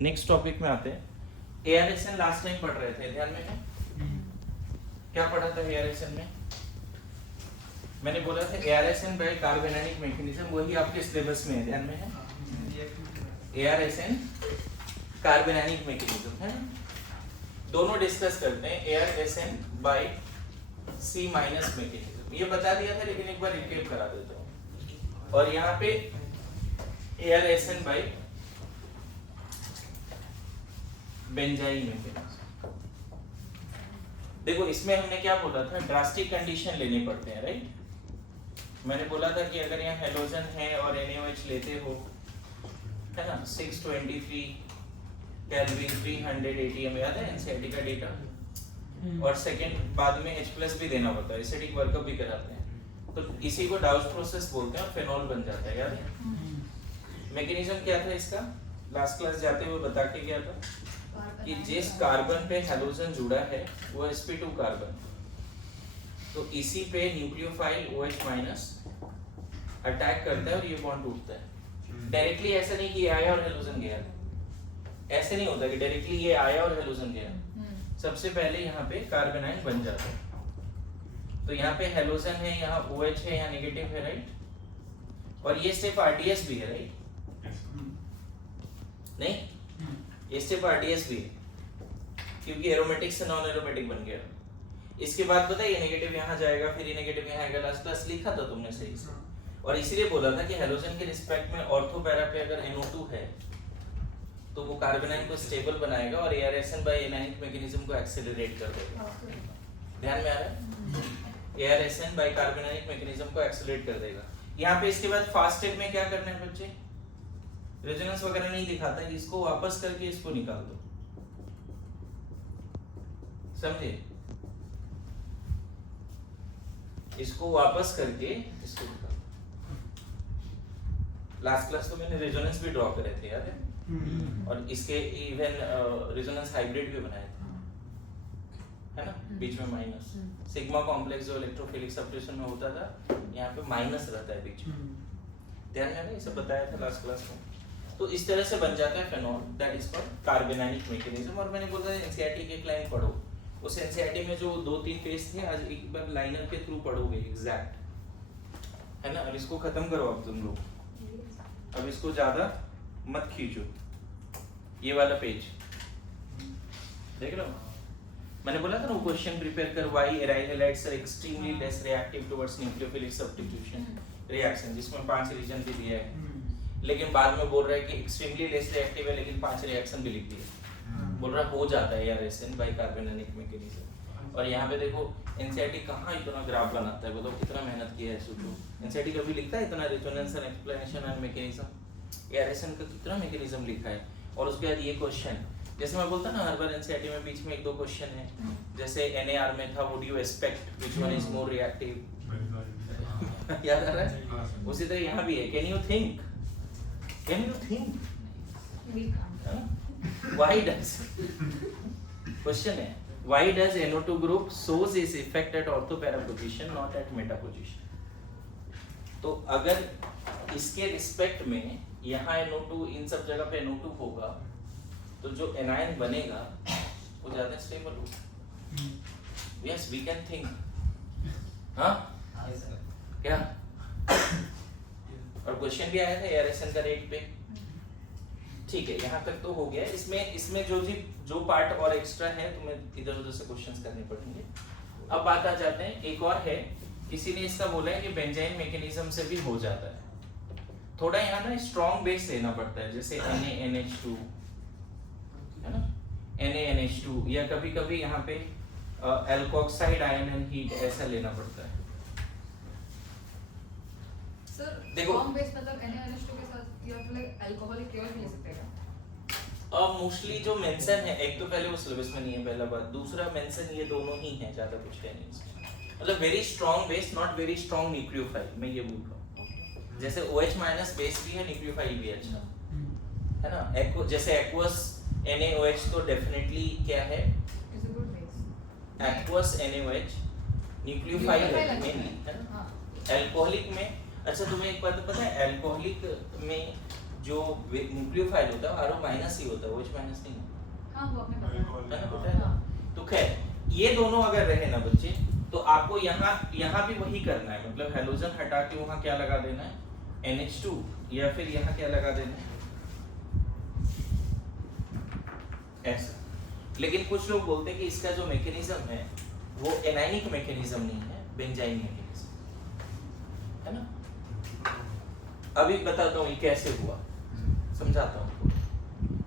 Next topic में आते हैं। एआरएसएन लास्ट टाइम पढ़ रहे थे, ध्यान में है? क्या पढ़ा था एआरएसएन में? मैंने बोला था एआरएसएन बाय कार्बोनाइलिक मैकेनिज्म, वही आपके सिलेबस में है, ध्यान में है? एआरएसएन कार्बोनाइलिक मैकेनिज्म है ना, दोनों डिस्कस करते हैं। एआरएसएन बाय सी माइनस मैकेनिज्म ये बता दिया था, लेकिन एक बार रिकैप करा देता हूं। और यहाँ पे एआरएसएन बाय बेंजाइन मैकेनिज्म। देखो इसमें हमने क्या बोला था, ड्रास्टिक कंडीशन लेने पड़ते हैं, राइट? मैंने बोला था कि अगर यहाँ हेलोजन है और NaOH लेते हो, है ना, 623 केल्विन 300 ATM, याद है एनसीईआरटी का डेटा? और सेकंड बाद में H+ भी देना पड़ता है, एसिडिक वर्कअप भी कराते हैं, तो इसी को डाउस प्रोसेस बोलते हैं और फेनॉल बन जाता है, याद है? मैकेनिज्म क्या था इसका? लास्ट क्लास जाते हुए बता के गया था कि जिस कार्बन पे हेलोजन जुड़ा है वो sp2 कार्बन, तो इसी पे न्यूक्लियोफाइल OH- अटैक करता है और ये बॉन्ड टूटता है। डायरेक्टली ऐसा नहीं कि ये आया और हेलोजन गया, ऐसे नहीं होता कि डायरेक्टली ये आया और हेलोजन गया। सबसे पहले यहाँ पे कार्बोनाइल बन जाता है, तो यहाँ पे हेलोजन है, यहाँ OH है, यहाँ नेगेटिव है, राइट? और ये स्टेप RDS भी है, राइट? नहीं, ये स्टेप RDS भी है क्योंकि एरोमेटिक से नॉन एरोमेटिक बन गया। इसके बाद पता है ये नेगेटिव यहाँ जाएगा, फिर ये नेगेटिव यहाँ आएगा, लास्ट क्लास लिखा था तुमने सही से। और इसीलिए बोला था कि हेलोजन के रिस्पेक्ट में ऑर्थो पैरा पे अगर NO2 है तो वो कार्बोनाइल को स्टेबल बनाएगा और एआरएसएन बाय एनायनिक मैकेनिज्म को एक्सेलरेट कर देगा। ध्यान में आ रहा है? एआरएसएन बाय कार्बोनाइलिक मैकेनिज्म को एक्सेलरेट कर देगा। यहाँ पे इसके बाद फास्ट स्टेप में क्या करना है बच्चे? रेजोनेंस वगैरह नहीं दिखाता है, इसको वापस करके इसको निकाल दो, समझे? इसको वापस करके इसको निकाल दो। लास्ट क्लास तो मैंने रेजोनेंस भी ड्रॉ करे थे, याद है? और इसके इवन रेजोनेंस हाइब्रिड भी बनाए थे, है ना? बीच में माइनस सिग्मा कॉम्प्लेक्स जो इलेक्ट्रोफिलिक सब्स्टिट्यूशन में होता था, यहाँ पे माइनस रहता है बीच में। ध्यान में ये सब बताया था लास्ट क्लास में। तो इस तरह से बन जाता है phenol, that is called carbonylic mechanism. और मैंने बोला एनसीईआरटी के लाइन पढ़ो, उस एनसीईआरटी में जो 2-3 पेज थे आज एक बार लाइनर के थ्रू पढ़ोगे एग्जैक्ट, है ना? अब इसको खत्म करो अब तुम लोग, अब इसको ज्यादा मत खींचो, ये वाला पेज देख लो। मैंने बोला था ना क्वेश्चन प्रिपेयर कर, why aryl halides are extremely less reactive towards nucleophilic substitution reaction, जिसमें 5 रीजन भी दिया है, लेकिन बाद में बोल रहा है कि एक्सट्रीमली लेस रिएक्टिव है, लेकिन 5 रिएक्शन भी लिख दिए। बोल रहा हो जाता है यार एआरएसएन बाय कार्बोनाइलिक मैकेनिज्म। और यहाँ पे देखो एनसीईआरटी कहाँ इतना ग्राफ बनाता है, बताओ कितना मेहनत किया है सोचो। एनसीईआरटी कभी लिखता है इतना resonance and explanation and mechanism? ARSN का कितना मैकेनिज्म लिखा है। और उसके बाद ये क्वेश्चन, जैसे मैं बोलता ना हर बार एनसीईआरटी में बीच में 1-2 क्वेश्चन है, जैसे NAR में था would you expect which one is more reactive, याद आ रहा है? उसी तरह यहाँ भी है, can you think why does question है, why does NO2 group shows its effect at ortho para position not at meta position? तो अगर इसके रिस्पेक्ट में यहाँ NO2 इन सब जगह पे NO2 होगा तो जो एनायन बनेगा वो ज्यादा स्टेबल होगा। यस वी कैन थिंक, हाँ क्या? और क्वेश्चन भी आया था एआरएसएन का रेट पे, ठीक है? यहाँ तक तो हो गया। इसमें जो पार्ट और एक्स्ट्रा है तुम्हें इधर उधर से क्वेश्चंस करने पड़ेंगे। अब बात आ जाते हैं, एक और है, किसी ने इसका बोला है कि बेंजाइन मैकेनिज्म से भी हो जाता है। थोड़ा यहाँ ना स्ट्रॉन्ग बेस लेना पड़ता है, जैसे NaNH2, है ना, NaNH2, या कभी कभी यहाँ पे एल्कोक्साइड आयन एंड हीट ऐसा लेना पड़ता है। सर देखो स्ट्रॉन्ग बेस मतलब NaNH2 के साथ या फिर अल्कोहलिक केवल भी ले सकते हैं? मोस्टली जो मेंशन है, एक तो पहले वो सिलेबस में नहीं है, पहला बात, दूसरा मेंशन ये दोनों ही है, ज्यादा कुछ है नहीं। मतलब very strong base, not very strong nucleophile, मैं ये बोल रहा हूँ। जैसे OH- बेस भी है, न्यूक्लियोफाइल भी अच्छा, है ना? जैसे एक्वस NaOH तो डेफिनेटली क्या है, is a good base. Aqueous NaOH nucleophile है मेनली, है ना? अल्कोहलिक में, अच्छा तुम्हें एक बात पता है, अल्कोहलिक में जो न्यूक्लियोफाइल होता है RO माइनस ही होता है, OH माइनस नहीं होता हाँ वो आपने बताया है ना, बताया ना। तो खैर ये दोनों अगर रहे ना बच्चे, तो आपको यहाँ भी वही करना है, मतलब हेलोजन हटा के वहाँ क्या लगा देना है NH2, या फिर यहाँ क्या लगा देना है ऐसा। लेकिन कुछ लोग बोलते हैं कि इसका जो मैकेनिज्म है वो एनायनिक मैकेनिज्म नहीं है, बेंजाइन मैकेनिज्म है ना। अभी बताता हूँ ये कैसे हुआ, समझाता हूँ।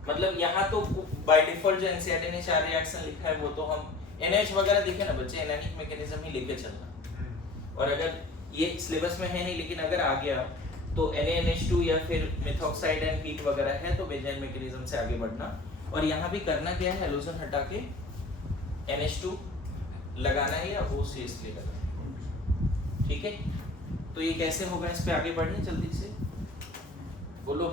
मतलब यहाँ तो बाय डिफॉल्ट जो एनसीईआरटी ने 4 रिएक्शन लिखा है वो तो हम NH वगैरह दिखे ना बच्चे, एनायनिक मैकेनिज्म ही लेके चलना। और अगर ये सिलेबस में है नहीं, लेकिन अगर आ गया तो NaNH2 या फिर मेथॉक्साइड एंड हीट वगैरह है तो बेंजाइन मैकेनिज्म से आगे बढ़ना। और यहाँ भी करना क्या है, हेलोजन हटा के NH2 लगाना है या OCH लगाना है, ठीक है। तो ये कैसे होगा, इस पे आगे बढ़िए जल्दी से बोलो।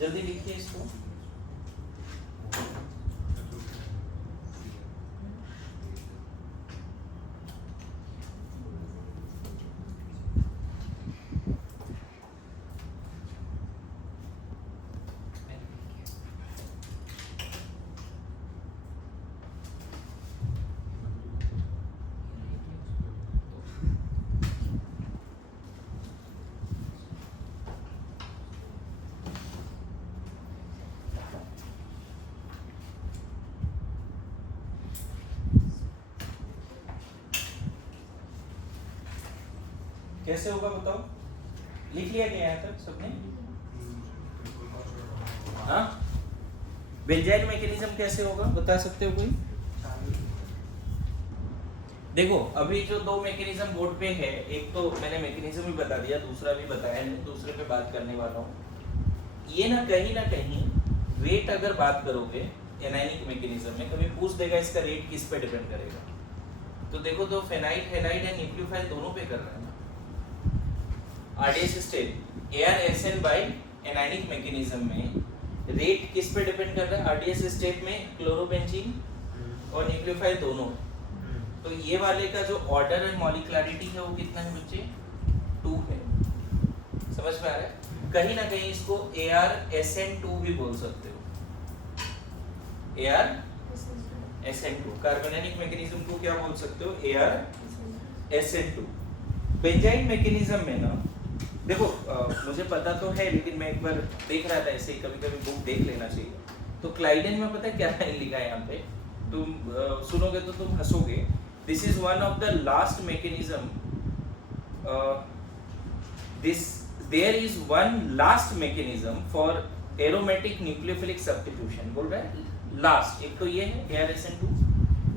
जल्दी लिखिए इसको। कैसे होगा बताओ, लिख लिया क्या यहाँ तक सबने? हाँ, बेंजाइन मैकेनिज्म कैसे होगा बता सकते हो कोई? देखो अभी जो 2 मैकेनिज्म बोर्ड पे है, एक तो मैंने मैकेनिज्म भी बता दिया, दूसरा भी बताया नहीं, दूसरे पे बात करने वाला हूँ। ये ना कहीं रेट अगर बात करोगे एनायनिक मैकेनिज्म में, कभी पूछ देगा इसका रेट किस पे डिपेंड करेगा। तो देखो तो फेनाइल हैलाइड एंड न्यूक्लियोफाइल दोनों पे कर रहा है ना। RDS state ARSN by anionic mechanism में रेट किस पे डिपेंड कर रहा है? RDS स्टेट में क्लोरोबेंजीन और न्यूक्लियोफाइल दोनों। तो ये वाले का जो ऑर्डर एंड मॉलिक्युलरिटी है वो कितना है बच्चे? 2 है। समझ में आ रहा है? कहीं ना कहीं इसको ARSN2 भी बोल सकते हो। ARSN2 कार्बोनाइलिक मैकेनिज्म को क्या बोल सकते हो? ARSN2। बेंजाइन मैकेनिज्म में ना देखो मुझे पता तो है, लेकिन मैं एक बार देख रहा था ऐसे ही, कभी-कभी बुक देख लेना चाहिए। तो क्लाइडेन में पता है क्या लिखा है यहाँ पे, तुम सुनोगे तो तुम हंसोगे। This is one of the last mechanism, there is one last mechanism for aromatic nucleophilic substitution. बोल रहा है लास्ट, एक तो ये है ARSN2,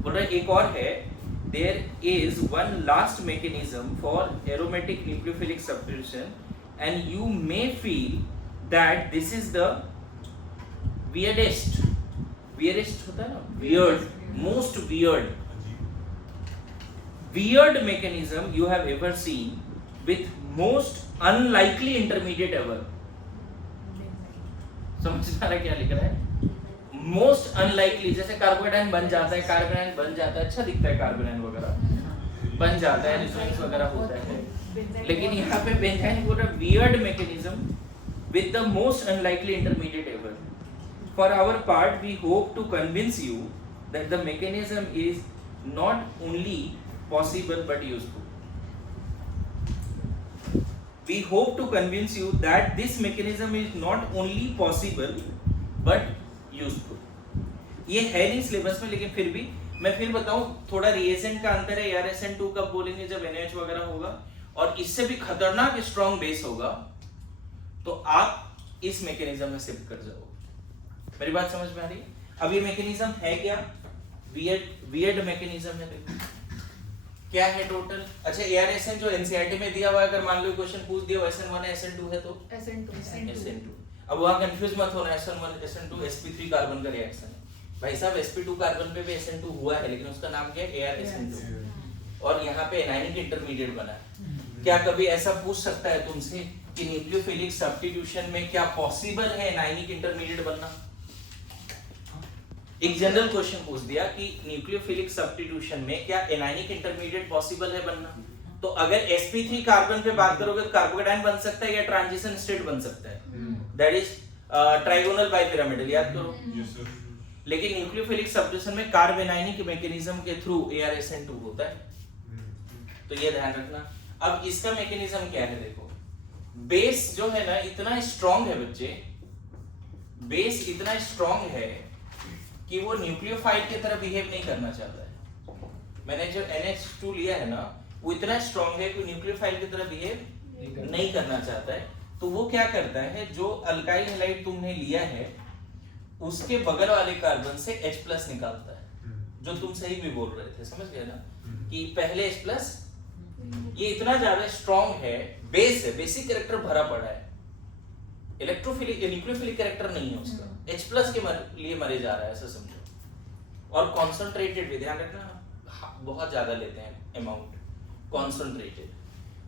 बोल रहा है एक और है, there is one last mechanism for aromatic nucleophilic substitution, and you may feel that this is the weirdest होता है ना, weird, most weird mechanism you have ever seen with most unlikely intermediate ever। समझ में आ रहा है क्या लिख रहा है? मोस्ट अनलाइकली, जैसे कार्बोनाइन बन जाता है, कार्बोनाइन बन जाता है, अच्छा दिखता है, कार्बोनाइन वगैरह बन जाता है, रिजोनेंस वगैरह होता है, लेकिन यहाँ पे बेंजाइन बोल रहा है weird mechanism with the most unlikely intermediate ever. For our part we hope to convince you that the mechanism is not only possible but useful. We hope to convince you that this mechanism is not only possible but useful. ये है नहीं syllabus में, लेकिन फिर भी मैं फिर बताऊं, थोड़ा रिएजेंट का अंतर है। ARSN2 कब बोलेंगे? जब NaOH वगैरह होगा और इससे भी खतरनाक स्ट्रॉन्ग बेस होगा, तो आप इस मैकेनिज्म में शिफ्ट कर जाओगे। मेरी बात समझ में आ रही है? अब ये मैकेनिज्म है क्या? वियर्ड मैकेनिज्म है। देखो क्या है टोटल। अच्छा ARSN जो NCERT में दिया हुआ है, अगर मान लो क्वेश्चन पूछ दिया SN1 है SN2 है तो SN2। अब वहाँ कंफ्यूज मत होना, SN1 SN2 sp3 कार्बन का रिएक्शन है भाई साहब। sp2 कार्बन पे भी SN2 हुआ है, लेकिन उसका नाम क्या है? ARSN2। और यहाँ पे एनायनिक इंटरमीडिएट बना है। क्या कभी ऐसा पूछ सकता है तुमसे कि न्यूक्लियोफिलिक सब्स्टिट्यूशन में क्या पॉसिबल है एनायनिक इंटरमीडिएट बनना? एक जनरल क्वेश्चन पूछ दिया कि न्यूक्लियोफिलिक सब्स्टिट्यूशन में क्या एनायनिक इंटरमीडिएट पॉसिबल है बनना। तो अगर sp3 कार्बन पे बात करोगे तो कार्बोकेटायन बन सकता है या ट्रांजिशन स्टेट बन सकता है, दैट इज ट्राइगोनल बाइपिरामिडल, याद करो। लेकिन न्यूक्लियोफिलिक सब्स्टिट्यूशन में कार्ब एनायनिक मैकेनिज्म के थ्रू ArSN2 होता है, तो ये ध्यान रखना। अब इसका मैकेनिज्म क्या है, देखो बेस जो है ना इतना स्ट्रांग है बच्चे, बेस इतना स्ट्रांग है कि वो न्यूक्लियोफाइल की तरह बिहेव नहीं करना चाहता है। मैंने जो NH2 लिया है ना वो इतना स्ट्रांग है कि न्यूक्लियोफाइल की तरह बिहेव नहीं करना चाहता है। तो वो क्या करता है, जो अल्काइल हैलाइड तुमने लिया है उसके बगल वाले कार्बन से H+ निकालता है, जो तुम सही भी बोल रहे थे, समझ गए ना कि पहले H+, ये इतना ज्यादा स्ट्रांग है, बेस है, बेसिक कैरेक्टर भरा पड़ा है, इलेक्ट्रोफिलिक न्यूक्लियोफिलिक कैरेक्टर नहीं है उसका, H+ के लिए मरे जा रहा है ऐसा समझो। और कॉन्सेंट्रेटेड भी ध्यान रखना, बहुत ज्यादा लेते हैं अमाउंट, कॉन्सेंट्रेटेड।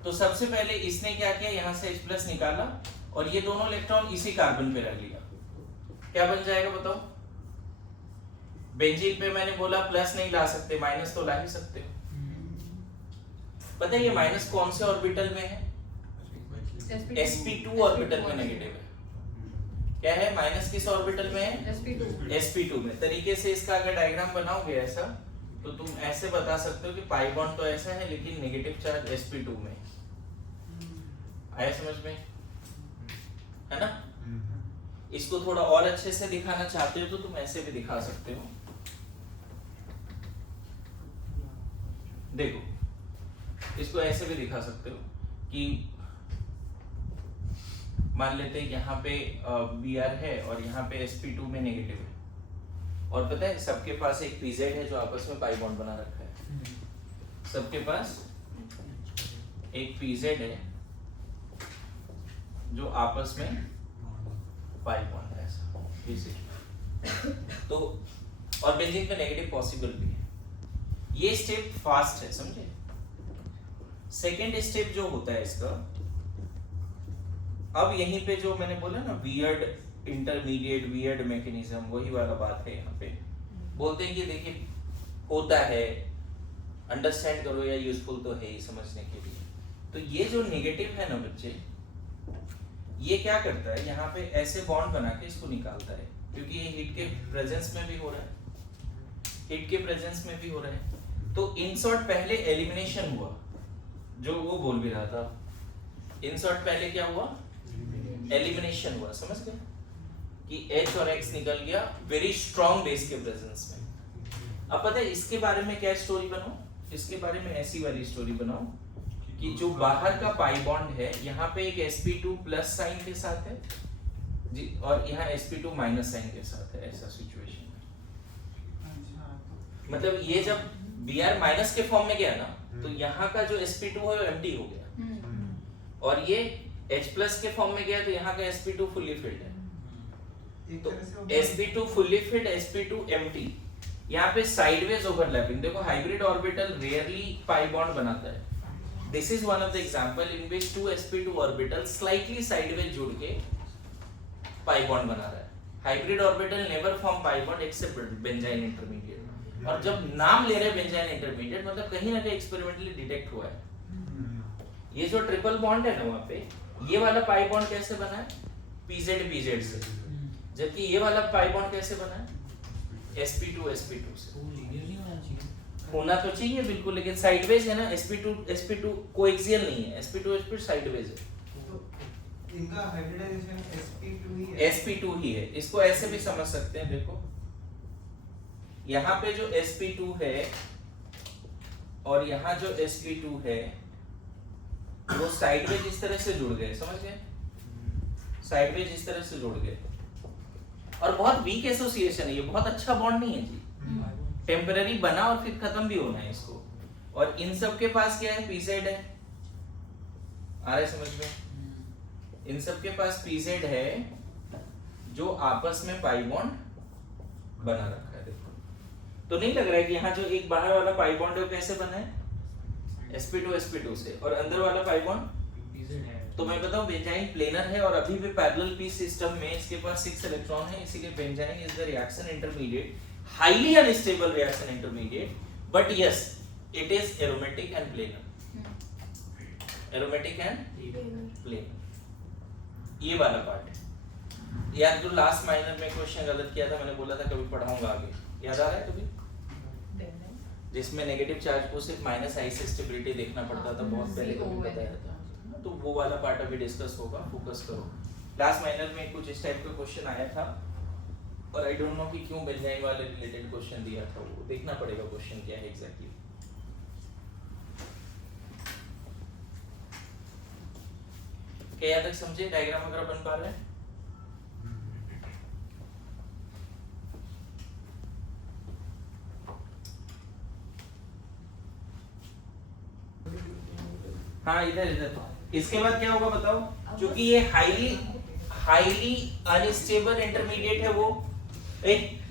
तो सबसे पहले इसने क्या किया, यहाँ से H+ निकाला और ये दोनों इलेक्ट्रॉन इसी कार्बन पे रख लिया, क्या बन जाएगा बताओ। बेंजीन पे मैंने बोला प्लस नहीं ला सकते, माइनस तो ला ही सकते हो। पता है ये माइनस कौन से ऑर्बिटल में है, sp2 ऑर्बिटल में नेगेटिव है। क्या है, माइनस किस ऑर्बिटल में है, sp2 में। तरीके से इसका अगर डायग्राम बनाओगे ऐसा तो तुम ऐसे बता सकते हो कि पाई बॉन्ड तो ऐसा है लेकिन नेगेटिव चार्ज sp2 में। आया समझ में, है ना। इसको थोड़ा और अच्छे से दिखाना चाहते हो तो तुम ऐसे भी दिखा सकते हो। देखो इसको ऐसे भी दिखा सकते हो कि मान लेते हैं यहाँ पे Br है और यहाँ पे sp2 में नेगेटिव है, और पता है सबके पास एक pz है जो आपस में पाई बॉन्ड बना रखा है। सबके पास एक pz है जो आपस में पाई बॉन्ड है ऐसा pz। तो और बेंजीन का नेगेटिव पॉसिबल भी है। ये स्टेप फास्ट है, समझे। सेकेंड स्टेप जो होता है इसका, अब यहीं पे जो मैंने बोला ना वियर्ड इंटरमीडिएट वियर्ड मैकेनिज्म, वही वाला बात है। यहाँ पे बोलते हैं कि देखिए होता है, अंडरस्टैंड करो या यूजफुल तो है ही समझने के लिए। तो ये जो नेगेटिव है ना बच्चे, ये क्या करता है, यहाँ पे ऐसे बॉन्ड बना के इसको निकालता है, क्योंकि ये हीट के प्रेजेंस में भी हो रहा है, हीट के प्रेजेंस में भी हो रहा है। तो इन शॉर्ट पहले एलिमिनेशन हुआ, जो वो बोल भी रहा था, इन शॉर्ट पहले क्या हुआ, एलिमिनेशन हुआ, समझ गए कि H और X निकल गया वेरी स्ट्रॉन्ग बेस के प्रेजेंस में। अब पता है इसके बारे में क्या स्टोरी बनाओ, इसके बारे में ऐसी वाली स्टोरी बनाओ कि जो बाहर का पाई बॉन्ड है यहाँ पे एक sp2 प्लस साइन के साथ है जी, और यहाँ sp2 माइनस साइन के साथ है, ऐसा सिचुएशन है। मतलब ये जब Br माइनस के फॉर्म में गया ना तो यहाँ का जो sp2 है वो एम्प्टी हो गया, और ये H+ के फॉर्म में गया तो यहाँ का sp2 फुल्ली फिल्ड है। तो sp2 fully filled, sp2 empty. यहाँ पे साइडवेज ओवरलैपिंग, देखो hybrid orbital rarely pi bond बनाता है। This is one of the example in which 2 sp2 orbital slightly sideways जुड़ के पाई बॉन्ड बना रहा है। Hybrid orbital never form pi bond except benzyne intermediate. और जब नाम ले रहे हैं बेंजाइन इंटरमीडिएट मतलब कहीं ना कहीं एक्सपेरिमेंटली डिटेक्ट हुआ है। ये जो ट्रिपल बॉन्ड है ना वहाँ पे, ये वाला पाई बॉन्ड कैसे बना है, pz से, जबकि ये वाला पाई बॉन्ड कैसे बना है, sp2 से। होना तो चाहिए बिल्कुल, लेकिन साइडवेज है ना, sp2 कोएक्सियल नहीं है, sp2 साइडवेज है। तो इनका हाइब्रिडाइजेशन sp2 ही है। इसको ऐसे भी समझ सकते हैं, देखो यहाँ पे जो sp2 है और यहाँ जो sp2 है वो साइडवेज इस तरह से जुड़ गए, समझ गए, साइडवेज इस तरह से जुड़ गए। और बहुत वीक एसोसिएशन है ये, बहुत अच्छा बॉन्ड नहीं है जी, टेम्पररी बना और फिर खत्म भी होना है इसको। और इन सब के पास क्या है, pz है, आ रहा है समझ में, इन सब के पास pz है जो आपस में पाई बॉन्ड बना रखा है। देखो तो नहीं लग रहा है कि यहाँ जो एक बाहर वाला पाई बॉन्ड है वो कैसे बना है, sp2 से, और अंदर वाला पाई बॉन्ड तो मैं बताऊं बेंजाइन प्लेनर है और अभी भी पैरेलल पीस सिस्टम में इसके पास 6 इलेक्ट्रॉन है, इसीलिए benzene is the reaction intermediate highly unstable reaction intermediate, but yes, it is aromatic and planar. Aromatic and planar. ये वाला पार्ट है। याद करो लास्ट माइनर में क्वेश्चन गलत किया था, मैंने बोला था कभी पढ़ाऊंगा आगे, याद आ रहा है कभी? जिसमें नेगेटिव चार्ज को सिर्फ माइनस आई से स्टेबिलिटी देखना पड़ता था, बहुत पहले कभी बताया था, तो वो वाला पार्ट अभी डिस्कस होगा, फोकस करो। लास्ट माइनर में कुछ इस टाइप का क्वेश्चन आया था और आई डोंट नो कि क्यों बेंजाइन वाले रिलेटेड क्वेश्चन दिया था, वो देखना पड़ेगा क्वेश्चन क्या है एग्जैक्टली। क्या यहाँ तक समझे? डायग्राम वगैरह बन पा रहे हैं? हाँ इधर इधर। इसके बाद क्या होगा बताओ? क्योंकि ये हाईली अनस्टेबल इंटरमीडिएट है वो,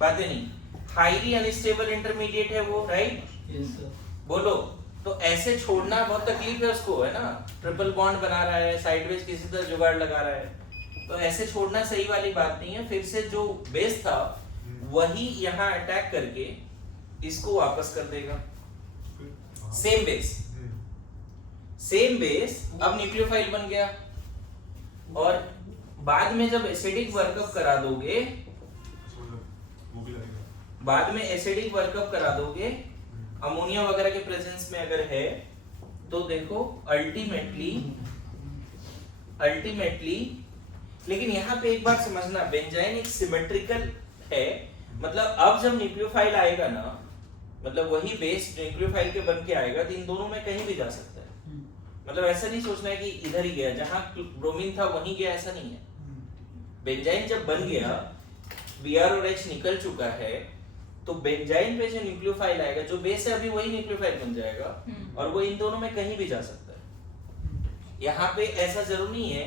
बातें नहीं, हाईली अनस्टेबल इंटरमीडिएट है वो, राइट? बोलो। तो ऐसे छोड़ना बहुत तकलीफ है उसको, है ना? ट्रिपल बॉन्ड बना रहा है, साइडवेज किसी तरह जुगाड़ लगा रहा है, तो ऐसे छोड़ना सही वाली बात नहीं है। फिर से जो बेस था वही यहाँ अटैक करके इसको वापस कर देगा। सेम बेस अब न्यूक्लियोफाइल बन गया, और बाद में जब एसिडिक वर्कअप करा दोगे, अमोनिया वगैरह के प्रेजेंस में अगर है, तो देखो अल्टीमेटली लेकिन यहाँ पे एक बात समझना, बेंजाइन एक सिमेट्रिकल है, मतलब अब जब न्यूक्लियोफाइल आएगा ना, मतलब वही बेस न्यूक्लियोफाइल के बन के आएगा, तो इन दोनों में कहीं भी जा सकता है। मतलब ऐसा नहीं सोचना है कि इधर ही गया, जहां ब्रोमीन था वहीं गया, ऐसा नहीं है। बेंजाइन जब बन गया, Br और H निकल चुका है, तो बेंजाइन पे जो न्यूक्लियोफाइल आएगा, जो बेस है अभी वही न्यूक्लियोफाइल बन जाएगा, और वो इन दोनों में कहीं भी जा सकता है। यहाँ पे ऐसा जरूरी नहीं है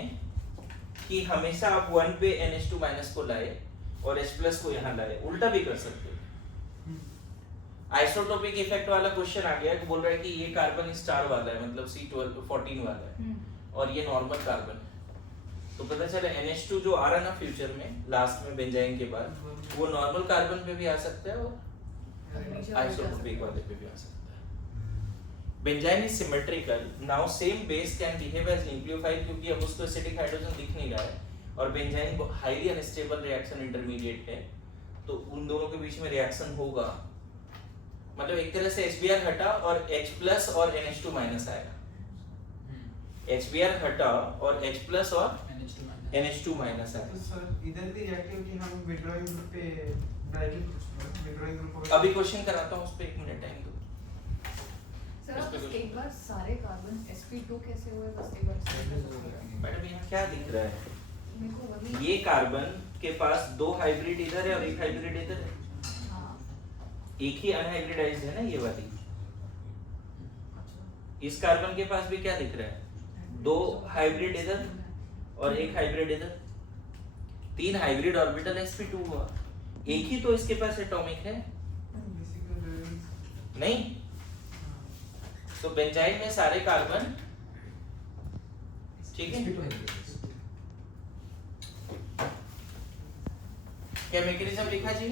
कि हमेशा आप 1 पे NH2- को लाए और H+ को यहाँ लाए, उल्टा भी कर सकते हो। आइसोटोपिक इफेक्ट वाला क्वेश्चन आ गया कि बोल रहा है कि ये कार्बन स्टार वाला है, मतलब C14 वाला है, और ये नॉर्मल कार्बन है, तो पता चला NH2 जो आ रहा है ना फ्यूचर में लास्ट में बेंजाइन के बाद, वो नॉर्मल कार्बन पे भी आ सकता है और आइसोटोपिक वाले पे भी आ सकता है। Benzyne is symmetrical, now same base can behave as nucleophile, क्योंकि अब उसको एसिडिक हाइड्रोजन दिख नहीं रहा है, और benzene highly unstable reaction intermediate है, तो उन दोनों के बीच में रिएक्शन होगा। मतलब एक तरह से HBr हटा और H+ और NH2- आएगा, HBr हटा और H+ और NH2- आएगा। सर इधर भी रिएक्टिविटी हम विड्रॉइंग ग्रुप पे विड्रॉइंग ग्रुप अभी क्वेश्चन कराता हूं, उस पे 1 मिनट टाइम दो। सर आप एक बार सारे कार्बन sp2 कैसे हुए, बस एक बार मैडम यहाँ क्या दिख रहा है? मेरे को वही ये कार्बन के पास 2 हाइब्रिड इधर है और 1 हाइब्रिड इधर है, एक ही अनहाइब्रिडाइज्ड है ना ये वाली। इस कार्बन के पास भी क्या दिख रहा है? 2 हाइब्रिड इधर और 1 हाइब्रिड इधर, 3 हाइब्रिड ऑर्बिटल sp2 हुआ। एक ही तो इसके पास एटॉमिक है नहीं, तो बेंजाइन में सारे कार्बन ठीक है। क्या मैकेनिज्म लिखा जी?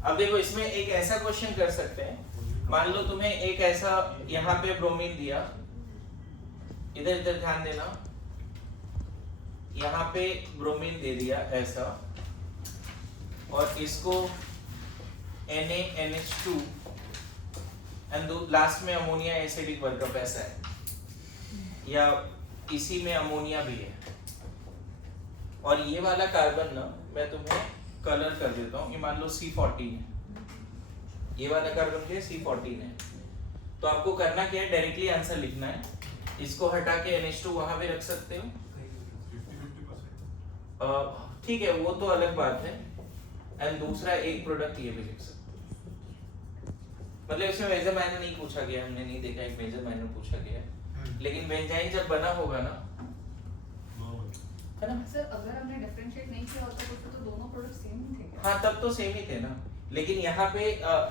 अब देखो इसमें एक ऐसा क्वेश्चन कर सकते हैं, मान लो तुम्हें एक ऐसा यहाँ पे ब्रोमीन दिया, इधर ध्यान देना, यहाँ पे ब्रोमीन दे दिया ऐसा, और इसको NaNH2 एंड लास्ट में अमोनिया एसिडिक वर्कअप ऐसा है, या इसी में अमोनिया भी है, और ये वाला कार्बन ना मैं तुम्हें कलर कर देता हूँ, ये मान लो C14 है, ये वाला कार्बन क्या है? C14 है। तो आपको करना क्या है? डायरेक्टली आंसर लिखना है, इसको हटा के NH2 वहां भी रख सकते हो, ठीक है, वो तो अलग बात है, एंड दूसरा एक प्रोडक्ट ये भी लिख सकते हो। मतलब इसमें मेजर माइनर नहीं पूछा गया, हमने नहीं देखा एक मेजर माइनर पूछा गया, लेकिन बेंजाइन जब बना होगा ना, है ना सर, अगर हमने डिफरेंशिएट नहीं किया होता तो दोनों प्रोडक्ट सेम ही थे क्या? हाँ तब तो सेम ही थे ना, लेकिन यहाँ पे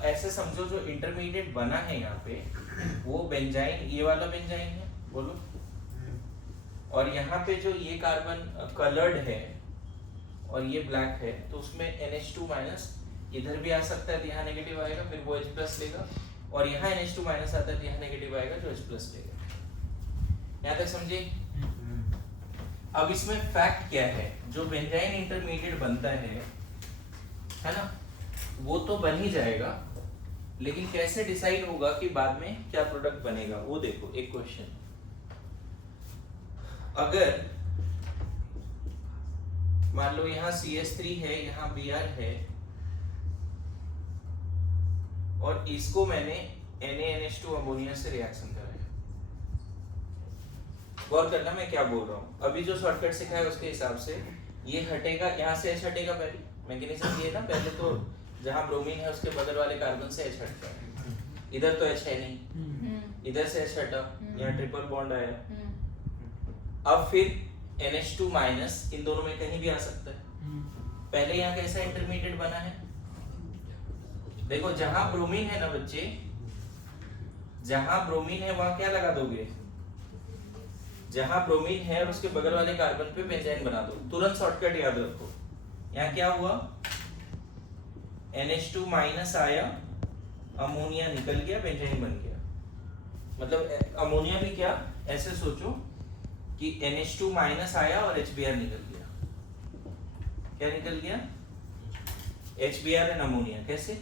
ऐसे समझो जो इंटरमीडिएट बना है यहाँ पे, वो बेंजाइन, ये वाला बेंजाइन है, बोलो, और यहाँ पे जो ये कार्बन कलर्ड है और ये ब्लैक है तो उसमें NH2 माइनस इधर भी आ सकता है तो यहाँ नेगेटिव आएगा, फिर वो H प्लस लेगा, और यहाँ NH2 माइनस आता है तो यहाँ नेगेटिव आएगा जो H प्लस लेगा। यहाँ तक समझे? अब इसमें फैक्ट क्या है, जो बेंजाइन इंटरमीडिएट बनता है ना, वो तो बन ही जाएगा, लेकिन कैसे डिसाइड होगा कि बाद में क्या प्रोडक्ट बनेगा, वो देखो एक क्वेश्चन। अगर मान लो यहाँ CH3 है, यहाँ Br है, और इसको मैंने NaNH2 अमोनिया से रिएक्शन कराया। गौर करना मैं क्या बोल रहा हूँ, अभी जो शॉर्टकट सिखाया उसके हिसाब से ये हटेगा, यहाँ से H हटेगा, पहले मैकेनिज्म ये ना, पहले तो जहाँ ब्रोमीन है उसके बगल वाले कार्बन से H हटता है, इधर तो H है नहीं, इधर से H हटा, यहाँ ट्रिपल बॉन्ड आया, अब फिर NH2 माइनस इन दोनों में कहीं भी आ सकता है। पहले यहाँ कैसा इंटरमीडिएट बना है, देखो जहां ब्रोमीन है ना बच्चे, जहां ब्रोमीन है वहां क्या लगा दोगे, जहां ब्रोमीन है और उसके बगल वाले कार्बन पे बेंजाइन बना दो, तुरंत शॉर्टकट याद रखो। यहाँ क्या हुआ, NH2 माइनस आया, अमोनिया निकल गया, बेंजाइन बन गया। मतलब अमोनिया भी क्या, ऐसे सोचो कि NH2 माइनस आया और HBr निकल गया। क्या निकल गया, HBr एंड अमोनिया। कैसे,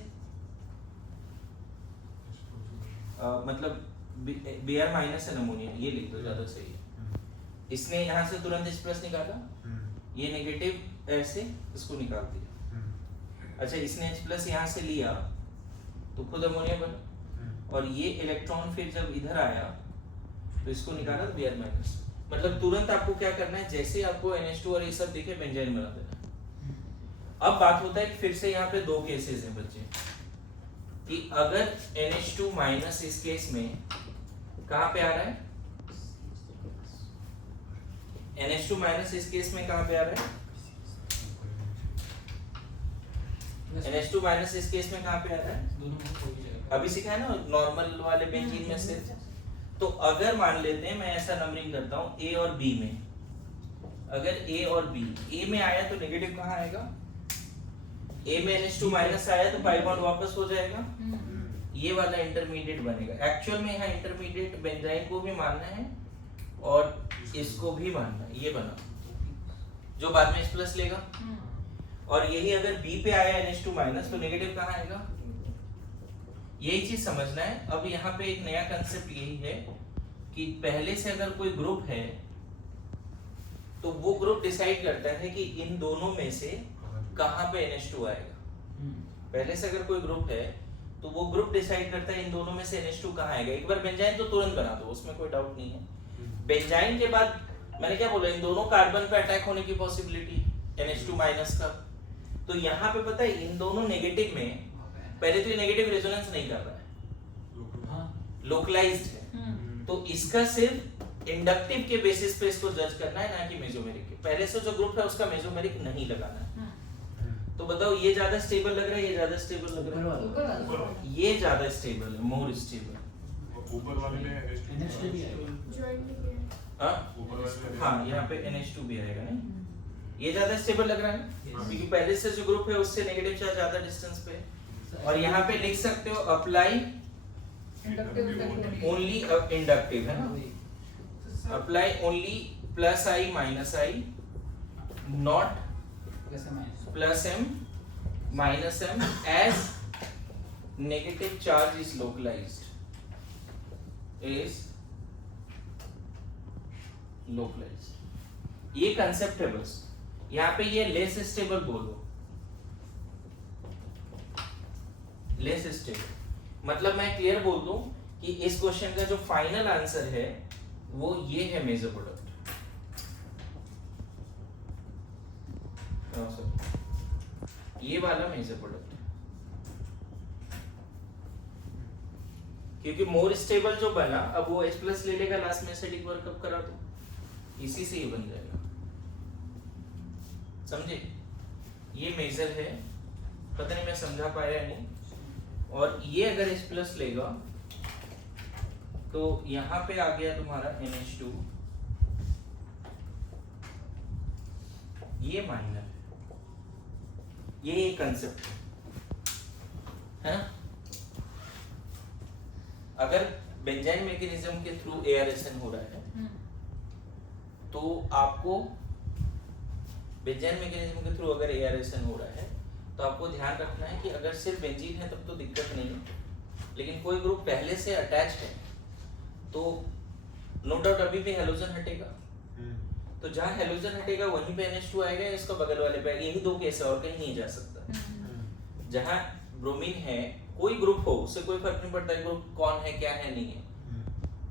मतलब Br माइनस एंड अमोनिया, ये लिख दो ज्यादा सही है। इसने यहाँ से तुरंत H प्लस निकाला, ये नेगेटिव ऐसे इसको निकाल दिया। अच्छा, इसने H प्लस यहाँ से लिया तो खुद अमोनिया बना, और ये इलेक्ट्रॉन फिर जब इधर आया तो इसको निकाला तो Br माइनस। मतलब तुरंत आपको क्या करना है, जैसे आपको NH2 और ये सब दिखे बेंजाइन बना देना। अब बात होता है कि फिर से यहाँ पे दो केसेस हैं बच्चे, कि अगर NH2 माइनस इस केस में कहाँ पे आ रहा है, NH2 माइनस इस केस में कहाँ पे आ रहा है, NH2 माइनस इस केस में कहाँ पे आ रहा है, अभी सिखाया ना नॉर्मल वाले बेंजीन में से। तो अगर मान लेते हैं, मैं ऐसा नंबरिंग करता हूँ A और B में, अगर A और B, A में आया तो नेगेटिव कहाँ आएगा, A में NH2 माइनस आया तो पाई बॉन्ड वापस हो जाएगा, ये वाला इंटरमीडिएट बनेगा। एक्चुअल में यहाँ इंटरमीडिएट बेंजाइन को भी मानना है और इसको भी मानना है, ये बना जो बाद में H प्लस लेगा। और यही अगर B पे आया NH2 माइनस तो नेगेटिव कहाँ आएगा, यही चीज समझना है। अब यहाँ पे एक नया कंसेप्ट यही है कि पहले से अगर कोई ग्रुप है तो वो ग्रुप डिसाइड करता है कि इन दोनों में से कहाँ पे NH2 आएगा। पहले से अगर कोई ग्रुप है तो वो ग्रुप डिसाइड करता है इन दोनों में से NH2 कहाँ आएगा। एक बार बेंजाइन तो तुरंत बना दो, उसमें कोई डाउट नहीं है। बेंजाइन के बाद मैंने क्या बोला, इन दोनों कार्बन पे अटैक होने की पॉसिबिलिटी NH2 माइनस का। तो यहाँ पे पता है इन दोनों नेगेटिव में, पहले तो ये नेगेटिव रेजोनेंस नहीं कर रहा है, लोकलाइज्ड है, तो इसका सिर्फ इंडक्टिव के बेसिस पे इसको जज करना है, ना कि मेसोमेरिक के। पहले से जो ग्रुप है उसका मेसोमेरिक नहीं लगाना है। तो बताओ ये ज्यादा स्टेबल लग रहा है, ये ज्यादा स्टेबल लग रहा है, ये ज्यादा स्टेबल है, मोर स्टेबल। ऊपर वाले में NH2 भी आएगा, हाँ यहाँ पे NH2 भी आएगा, नहीं ये ज्यादा स्टेबल लग रहा है क्योंकि पहले से जो ग्रुप है उससे नेगेटिव चार्ज ज्यादा डिस्टेंस पे। और यहाँ पे लिख सकते हो अप्लाई ओनली इंडक्टिव, है ना, apply only plus I minus I, not plus M minus M as negative charge is localised, ये कंसेप्ट है बस। यहाँ पे ये लेस स्टेबल बोलो, लेस स्टेबल मतलब मैं क्लियर बोल दूं कि इस क्वेश्चन का जो फाइनल आंसर है वो ये है मेजर प्रोडक्ट। ये वाला मेजर प्रोडक्ट है, क्योंकि मोर स्टेबल जो बना अब वो H प्लस ले लेगा लास्ट में, एसिडिक वर्कअप करा तो इसी से ये बन जाएगा, समझे। ये मेजर है, पता नहीं मैं समझा पाया या नहीं। और ये अगर H प्लस लेगा तो यहां पे आ गया तुम्हारा NH2, ये माइनर है, ये एक कंसेप्ट है ना। अगर बेंजाइन मैकेनिज्म के थ्रू एआरएसएन हो रहा है तो आपको बेंजाइन मैकेनिज्म के थ्रू अगर एआरएसएन हो रहा है तो आपको ध्यान रखना है कि अगर सिर्फ बेंजीन है तब तो दिक्कत नहीं है, लेकिन कोई ग्रुप पहले से अटैच है तो नो डाउट अभी भी हेलोजन हटेगा। तो जहाँ हेलोजन हटेगा वहीं पे NH2 आएगा, इसको बगल वाले पे आएगा। यही दो केस है और कहीं नहीं जा सकता। जहाँ ब्रोमीन है कोई ग्रुप हो उससे कोई फर्क नहीं पड़ता ग्रुप कौन है क्या है नहीं है,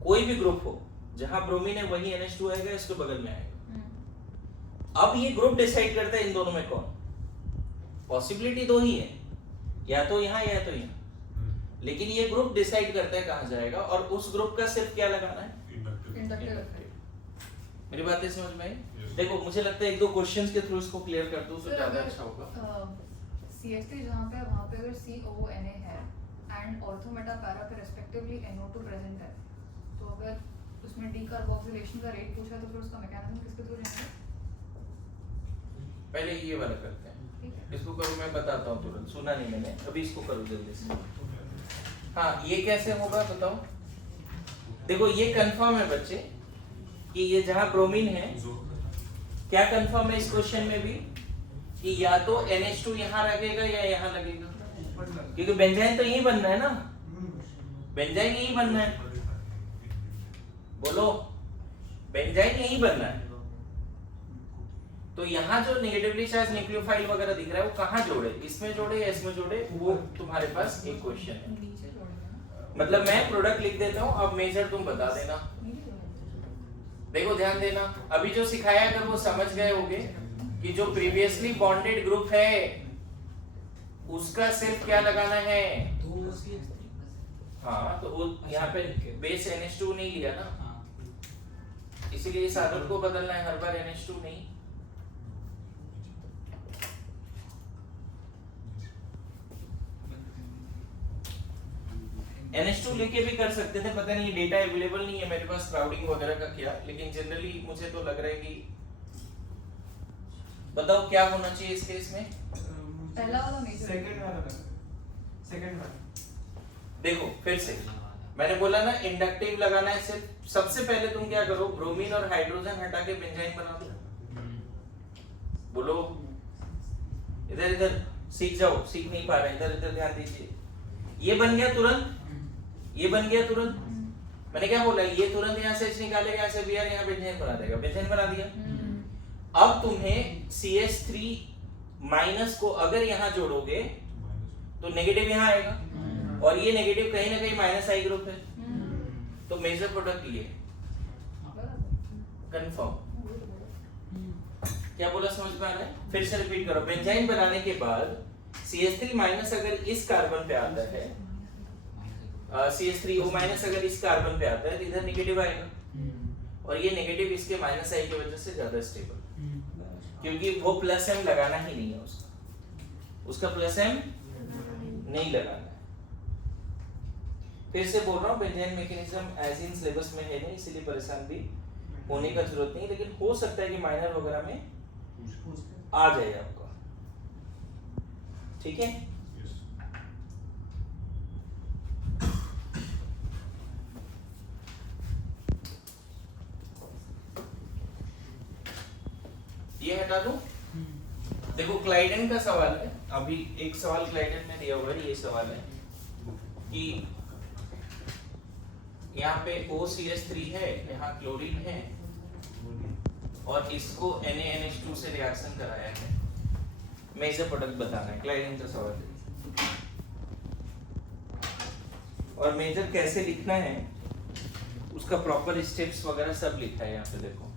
कोई भी ग्रुप हो जहाँ ब्रोमीन है वही NH2 आएगा, इसके बगल में आएगा। अब ये ग्रुप डिसाइड करता है इन दोनों में कौन, पॉसिबिलिटी दो ही है, या तो यहाँ या तो यहाँ, लेकिन ये ग्रुप डिसाइड करता है कहाँ जाएगा और उस ग्रुप का सिर्फ क्या लगाना है, इंडक्टिव। मेरी बातें समझ में आई? देखो मुझे लगता है एक दो क्वेश्चंस के थ्रू इसको क्लियर कर दूं तो सर, ज्यादा अगर, अच्छा होगा। CH3 जहाँ पे वहाँ पे अगर COONA है एंड ऑर्थो मेटा पैरा पे रेस्पेक्टिवली NO2 प्रेजेंट है, तो अगर उसमें डीकार्बोक्सिलेशन का रेट पूछा तो फिर उसका मैकेनिज्म किसके थ्रू जाएगा? पहले ये वाला करते हैं, ठीक है। इसको करूँ मैं बताता हूँ तुरंत, सुना नहीं मैंने अभी, इसको करूँ जल्दी से। हाँ ये कैसे होगा बताओ। देखो ये कंफर्म है बच्चे कि ये जहाँ ब्रोमीन है, क्या कंफर्म है इस क्वेश्चन में भी कि या तो NH2 यहाँ लगेगा या यहाँ लगेगा, क्योंकि बेंजाइन तो यही बनना है ना, बेंजाइन यही बनना है, बोलो बेंजाइन यही बनना है। तो यहाँ जो नेगेटिवली चार्ज न्यूक्लियोफाइल वगैरह दिख रहा है वो कहाँ जोड़े, इसमें जोड़े या इसमें जोड़े, वो तुम्हारे पास एक क्वेश्चन है। नीचे जोड़ेगा ना? मतलब मैं प्रोडक्ट लिख देता हूँ, अब मेजर तुम बता देना। नीचे जोड़ेगा। देखो ध्यान देना, अभी जो सिखाया अगर वो समझ गए होगे कि जो प्रीवियसली बॉन्डेड ग्रुप है उसका सिर्फ क्या लगाना है, हाँ तो वो यहाँ पे बेस NH2 नहीं लिया ना, इसीलिए इस आदत को बदलना है, हर बार NH2 नहीं। NH2 लेके भी कर सकते थे, पता नहीं डेटा अवेलेबल नहीं है मेरे पास क्राउडिंग वगैरह का क्या, लेकिन जनरली मुझे तो लग रहा है कि बताओ क्या होना चाहिए इस केस में। पहला वाला मेजर। सेकंड वाला देखो फिर से मैंने बोला ना इंडक्टिव लगाना है सिर्फ। सबसे पहले तुम क्या करो, ब्रोमीन और हाइड्रोजन हटा के बेंजाइन बना दो। बोलो इधर इधर सीख जाओ, सीख नहीं पा रहे इधर इधर ध्यान दीजिए। ये बन गया तुरंत, ये बन गया तुरंत। मैंने क्या बोला, ये तुरंत यहाँ से निकालेगा, यहाँ से Br यहाँ बेंजाइन बना देगा, बेंजाइन बना दिया। अब तुम्हें CH3 माइनस को अगर यहाँ जोड़ोगे तो नेगेटिव यहाँ आएगा और ये नेगेटिव कहीं ना कहीं माइनस आई ग्रुप है, तो मेजर प्रोडक्ट ये कंफर्म। क्या बोला समझ में आ रहा है? फिर से रिपीट करो, बेंजाइन बनाने के बाद CH3 माइनस अगर इस कार्बन पे आता है, CH3O माइनस अगर इस कार्बन पे आता है तो इधर नेगेटिव आएगा और ये नेगेटिव इसके माइनस आई की वजह से ज्यादा स्टेबल, क्योंकि वो प्लस M लगाना ही नहीं है उसका प्लस M नहीं लगाना है। फिर से बोल रहा हूँ benzyne mechanism as in syllabus में है नहीं, इसलिए परेशान भी होने का जरूरत नहीं, लेकिन हो सकता है कि माइनर वगैरह में आ जाए आपका, ठीक है। ये हटा दो। देखो क्लाइडेन का सवाल है, अभी एक सवाल क्लाइडेन में दिया हुआ है, ये सवाल है कि यहाँ पे OCH3 है, यहाँ क्लोरीन है और इसको NaNH2 से रिएक्शन कराया है, मेजर प्रोडक्ट बताना है, क्लाइडेन का सवाल है। और मेजर कैसे लिखना है उसका प्रॉपर स्टेप्स वगैरह सब लिखा है यहाँ पे। देखो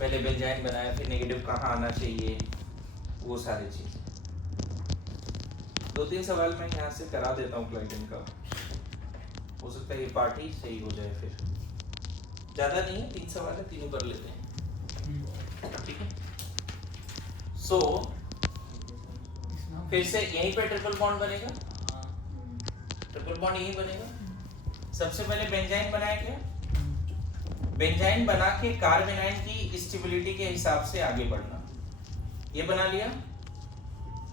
पहले बेंजाइन बनाया, फिर नेगेटिव कहाँ आना चाहिए, वो सारी चीजें। 2-3 सवाल मैं यहाँ से करा देता हूँ क्लाइडेन का, हो सकता है ये पार्ट ही सही हो जाए, फिर ज्यादा नहीं है, 3 सवाल है, तीनों कर लेते हैं, ठीक है। सो फिर से यहीं पे ट्रिपल बॉन्ड बनेगा, ट्रिपल बॉन्ड यहीं बनेगा। सबसे पहले बेंजाइन बनाया क्या, बेंजाइन बना के कार्बेनाइन की स्टेबिलिटी के हिसाब से आगे बढ़ना, ये बना लिया।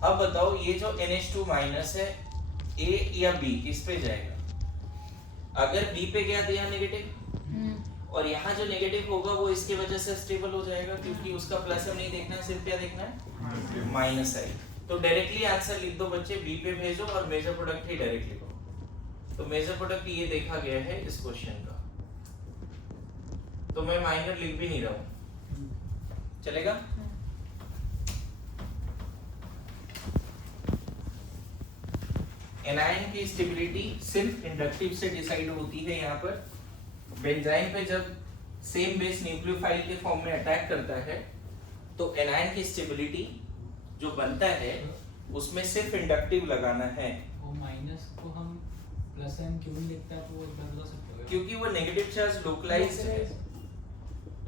अब बताओ ये जो NH2 माइनस है A या B किस पे जाएगा? अगर B पे गया तो यहाँ नेगेटिव और यहाँ जो नेगेटिव होगा वो इसकी वजह से स्टेबल हो जाएगा क्योंकि उसका प्लस हम नहीं देखना है, सिर्फ क्या देखना है माइनस आई। तो डायरेक्टली आंसर लिख दो बच्चे, B पे भेजो और मेजर प्रोडक्ट ही डायरेक्ट लिखो। तो मेजर प्रोडक्ट ये देखा गया है इस क्वेश्चन का, तो मैं माइनर लिख भी नहीं रहा हूँ, चलेगा? एनायन की स्टेबिलिटी सिर्फ इंडक्टिव से डिसाइड होती है। यहाँ पर बेंजाइन पे जब सेम बेस न्यूक्लियोफाइल के फॉर्म में अटैक करता है तो एनायन की स्टेबिलिटी जो बनता है उसमें सिर्फ इंडक्टिव लगाना है। वो माइनस को हम प्लस एन क्यों नहीं लिखता है तो वो एक बार बता सकते हो? क्योंकि वो नेगेटिव चार्ज लोकलाइज्ड है,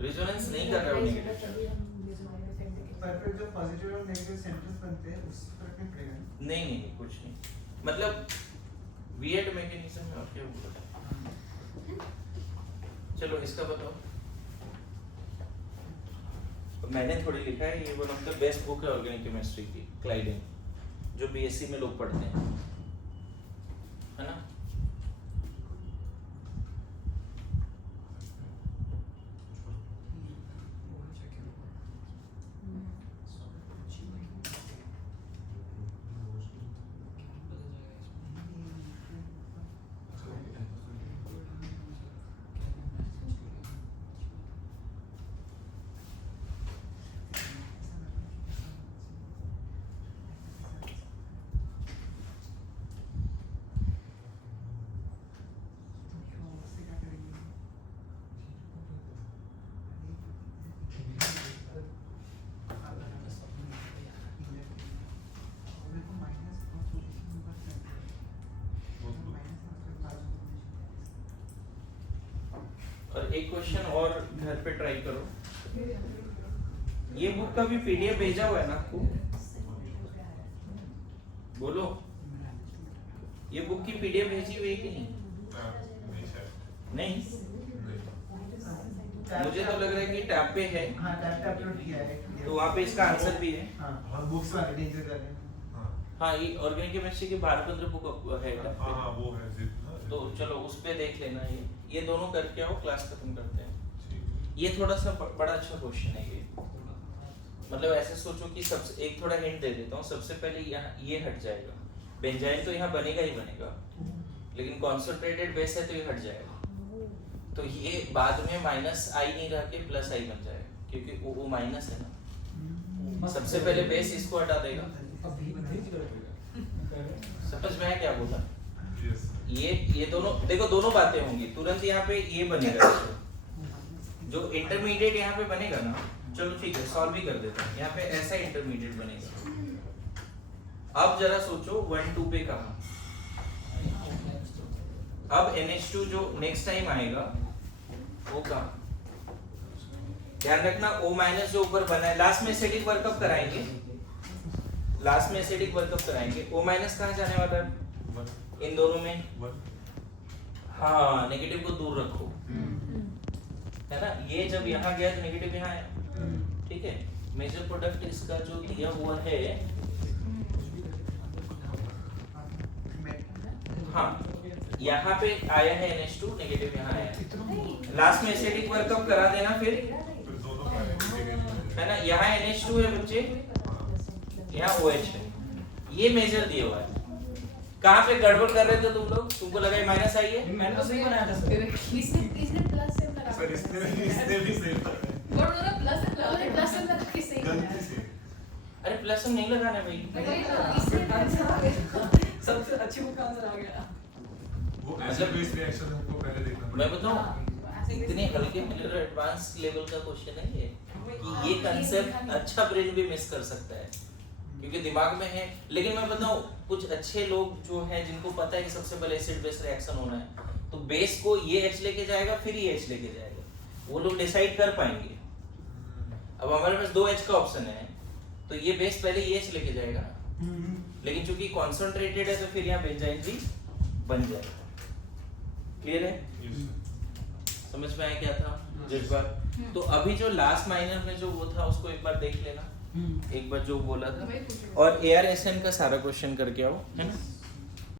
रेजोनेंस नहीं कर रहा है नेगेटिव चार्ज। पर फिर जो पॉजिटिव और नेगेटिव सेंटर्स बनते हैं उस फर्क नहीं पड़ेगा? नहीं कुछ नहीं, मतलब वियर्ड मैकेनिज्म में और क्या बोला। चलो इसका बताओ। मैंने थोड़ी लिखा है, ये one of the best book है ऑर्गेनिक केमिस्ट्री की, क्लाइडेन, जो बीएससी में लोग पढ़ते हैं, है ना? और एक क्वेश्चन और घर पे ट्राई करो। ये बुक का भी पीडीएफ भेजा हुआ है ना आपको? बोलो, ये बुक की पीडीएफ भेजी हुई है कि नहीं? नहीं, मुझे तो लग रहा है कि टैब पे है। हाँ, टैब पे अपलोड किया है। तो वहाँ पे इसका आंसर भी है। हाँ, और बुक्स वाले नीचे कर रहे हैं। हाँ, ये ऑर्गेनिक केमिस्ट्री की 12-15 बुक है टैब पे। हाँ, वो है जी। तो चलो उस पे देख लेना। ये दोनों करके आओ, क्लास खत्म करते हैं। ये थोड़ा सा बड़ा अच्छा क्वेश्चन है ये, मतलब ऐसे सोचो कि सबसे एक थोड़ा हिंट दे देता हूँ। सबसे पहले यहाँ ये हट जाएगा, बेंजाइन तो यहाँ बनेगा ही बनेगा, लेकिन कॉन्सेंट्रेटेड बेस है तो ये हट जाएगा। तो ये बाद में माइनस आई नहीं रह के प्लस आई बन जाएगा क्योंकि वो माइनस है ना। सबसे पहले बेस इसको हटा देगा। समझ में आया क्या बोला? ये दोनों देखो, दोनों बातें होंगी तुरंत। यहाँ पे ये बनेगा, जो इंटरमीडिएट यहाँ पे बनेगा ना, चलो ठीक है सॉल्व भी कर देते हैं। यहाँ पे ऐसा इंटरमीडिएट बनेगा। अब जरा सोचो 1-2 पे कहा, अब NH2 जो नेक्स्ट टाइम आएगा वो कहा, ध्यान रखना O- जो ऊपर बना है, लास्ट में एसिडिक वर्कअप कराएंगे, लास्ट में एसिडिक वर्कअप कराएंगे। O- कहाँ जाने वाला है? इन दोनों में। हाँ, नेगेटिव को दूर रखो, है ना? ये जब यहाँ गया तो नेगेटिव यहाँ आया, ठीक है? मेजर प्रोडक्ट इसका जो दिया हुआ है, हाँ यहाँ पे आया है NH2, नेगेटिव यहाँ आया है। लास्ट में एसिडिक वर्कअप करा देना फिर, है ना? यहाँ NH2 है बच्चे, यहाँ OH है। ये मेजर दिया हुआ है। कहाँ पे गड़बड़ कर रहे थे तुम लोग? तुमको लगा माइनस आई है? मैंने तो सही बनाया था सर। इसने प्लस से लगा सर इसने भी सही वो उन्होंने प्लस से लगा के प्लस से लगा के सही गलती से। अरे प्लस हम नहीं लगाना भाई। वही तो, इससे प्लस आ गया। सबसे अच्छी बुक का आंसर आ गया। वो एसिड बेस रिएक्शन हमको पहले देखना मैं पड़ेगा। बताऊं, इतने हल्के मिलर एडवांस लेवल का क्वेश्चन है ये, कि ये कंसेप्ट अच्छा ब्रेन भी मिस कर सकता है क्योंकि दिमाग में है। लेकिन मैं बताऊं, कुछ अच्छे लोग जो हैं जिनको पता है कि सबसे पहले एसिड बेस रिएक्शन होना है, तो बेस को ये H लेके जाएगा फिर ये H लेके जाएगा, वो लोग डिसाइड कर पाएंगे। अब हमारे पास 2H का ऑप्शन है, तो ये बेस पहले ये H लेके जाएगा ना, लेकिन चूंकि कॉन्सेंट्रेटेड है तो फिर यहाँ बेंजाइन भी बन जाएगा। क्लियर है? समझ में आया क्या था जज्बा? तो अभी जो लास्ट माइनर में जो वो था उसको एक बार देख लेना। हम्म। एक बार जो बोला तो था वही पूछ रही हूँ। और ARSN का सारा क्वेश्चन करके आओ है ना